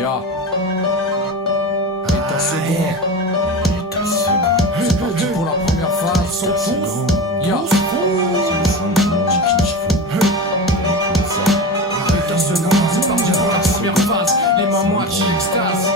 Ya. État second. C'est parti pour la première phase. Son tous. Ya. État second. C'est parti pour la première phase. Les mains moitié extase.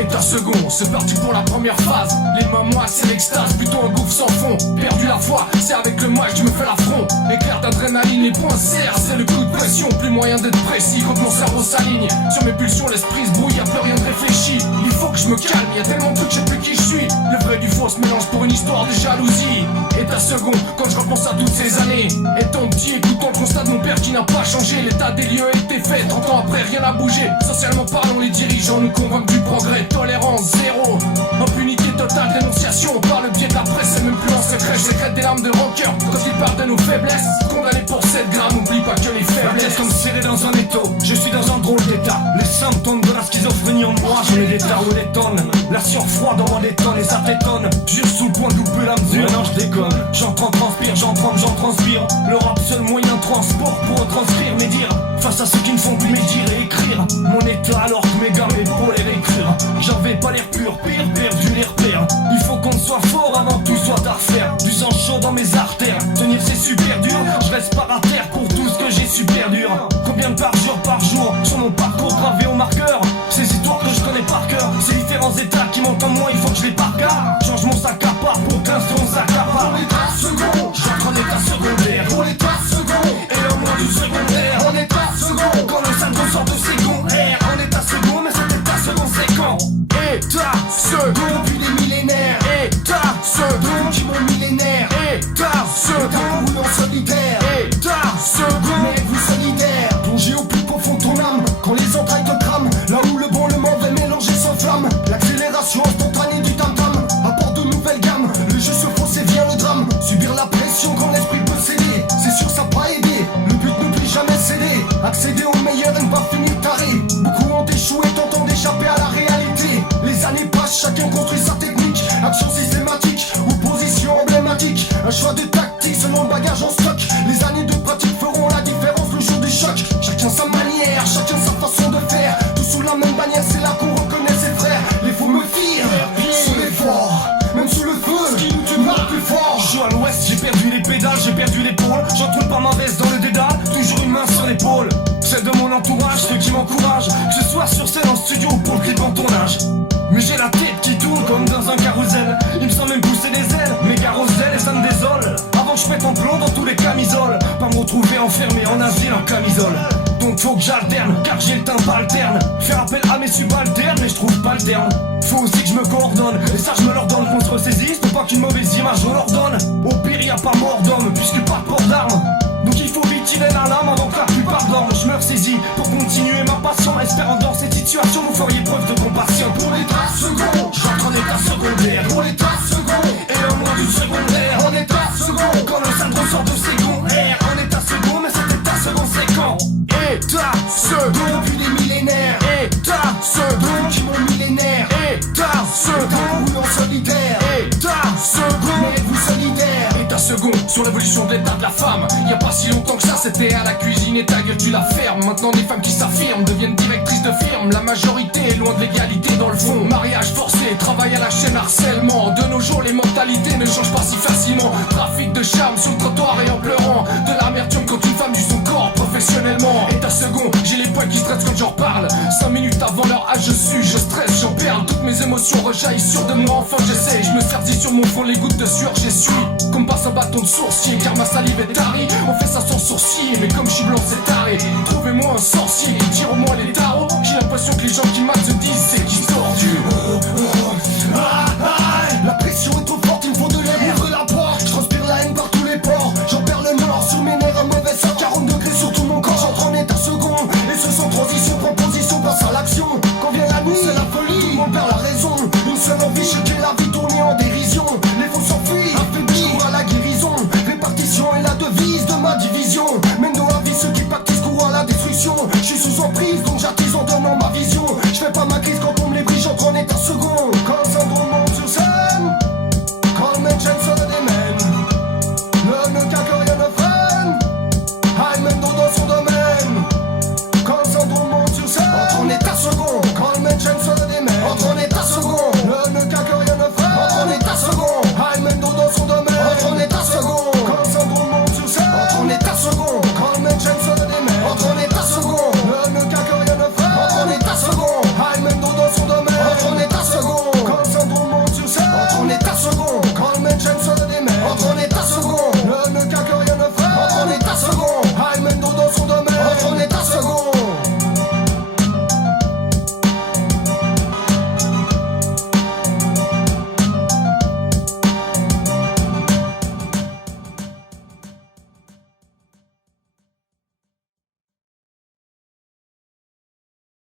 État second, c'est parti pour la première phase. Les mains moites, c'est l'extase, plutôt un gouffre sans fond. Perdu la foi, c'est avec le mic que je me fais l'affront. Éclair d'adrénaline, les poings serrent, c'est le coup de pression. Plus moyen d'être précis quand mon cerveau s'aligne. Sur mes pulsions, l'esprit se brouille, y'a plus rien de réfléchi. Il faut que je me calme, y'a tellement de trucs, je sais plus qui je suis. Le vrai du faux se mélange pour une histoire de jalousie. État second, quand je repense à toutes ces années. Étant petit, écoutant le constat de mon père qui n'a pas changé. L'état des lieux a été fait, 30 ans après, rien n'a bougé. Socialement parlant, les dirigeants nous convainquent du progrès. Tolérance zéro, impunité totale, dénonciation par le biais de la presse, c'est même plus un secret. J'écrète des larmes de rancœur quand ils parlent de nos faiblesses. Condamné pour 7 grammes, oublie pas que les faiblesses. Comme serré dans un étau, je suis dans un drôle d'état. Les symptômes de la schizophrénie en moi, j'en ai des tas ou des tonnes. La sueur froide en moi des tonnes et ça t'étonne. Jure sous le point de couper la mesure, non je déconne. J'entends, transpire, j'en transpire. Le rap seul moyen de transport pour retranscrire mes dires. Face à ceux qui ne font plus mes dires et écrire mon état alors que mes gars pour les réécrire. J'en vais pas l'air pur, pire, perdu les repères. Il faut qu'on soit fort avant que tout soit à refaire. Du sang chaud dans mes artères, tenir c'est super dur. Je reste par à terre pour tout ce que j'ai super dur. Combien de par jour, sur mon parcours gravé au marqueur. Ces histoires que je connais par cœur, ces différents états qui montent en moi, il faut que je les pargarde. Change mon sac à part pour qu'un son s'accapare. Pour l'état second, j'entre en état secondaire. pour l'état second, Et en moins du secondaire. en état second, Quand le salon sort de secondaire. En état second, mais cet état second c'est quand? État second. depuis des millénaires, État second. qui m'ont millénaire, État second. ou non solidaire, État second. mais vous solidaire, plongé au plus profond de ton âme, quand les entrailles te crament, là où le bon, le mauvais mélangé s'enflamme, l'accélération instantanée du tam-tam apporte de nouvelles gammes, le jeu se fausse et vient le drame, subir la pression quand l'esprit peut céder, c'est sûr ça pas aidé, le but ne plus jamais céder, accéder au meilleur et ne pas finir taré, beaucoup ont échoué tentant d'échapper à la réalité, les années passent, chacun construit sa technique, action systématique ou position emblématique, un choix de tactique selon le bagage en stock, les années de pratique feront la différence le jour du choc, chacun sa manière, chacun sa façon de faire, tout sous la même bannière, c'est là qu'on reconnaît ses frères, les faux me firent, sous l'effort, même sous le feu, ce qui nous tue pas plus fort. Je suis à l'ouest, j'ai perdu les pédales, j'ai perdu l'épaule. J'entoure par ma veste dans le dédale, toujours une main sur l'épaule. Celle de mon entourage, ceux qui m'encouragent, que ce soit sur scène, en studio ou pour le clip en tournage. Mais j'ai la tête qui tourne comme dans un carrousel. Il me semble même pousser des ailes, mes carrousels et ça me désole. Avant que je pète en plomb dans tous les camisoles, pas me retrouver enfermé en asile en camisole. Donc faut que j'alterne, car j'ai le temps pas alterne. Faire appel à mes subalternes, mais je trouve pas le terme. Faut aussi que je me coordonne, et ça je me leur donne, qu'on se ressaisisse, pour pas qu'une mauvaise image on leur donne. Au pire y a pas mort d'homme, puisque pas de port d'armes. Donc il faut vite tirer la lame avant que la plupart dorment. Je me ressaisis pour continuer ma passion, espérant que dans cette situation vous feriez preuve de compassion. Pour l'état second, J'entre en état secondaire, pour l'état second, et en moins du secondaire. en état second, Quand le syndrome sort de secondaire, en état second, mais cet état second c'est quand? État second. depuis des millénaires, État second. qui m'ont millénaire, État second. ou non solidaire, État second. mais vous solidaire. État second sur l'évolution de l'état de la femme. Y a pas si longtemps que ça, c'était à la cuisine et ta gueule tu la fermes. Maintenant des femmes qui s'affirment deviennent directrices de firme. La majorité est loin de l'égalité dans le fond. Mariage forcé, travail à la chaîne, harcèlement. De nos jours les mentalités ne changent pas si facilement. Trafic de charme sur le trottoir et en pleurant. De l'amertume quand une femme use son corps professionnellement. État second, j'ai les poils qui stressent quand j'en reparle. 5 minutes avant leur âge je suis, je stresse, j'en perds. Toutes mes émotions rejaillissent sur de moi, enfin j'essaie. Je me sers sur mon front, les gouttes de sueur j'essuie. Comme passe un bâton de sourcier, car ma salive est tarie. On fait ça sans sourcil, mais comme je suis blanc c'est taré. Trouvez-moi un sorcier qui tire au moins les tarots. J'ai l'impression que les gens qui matent se disent c'est qui tordu.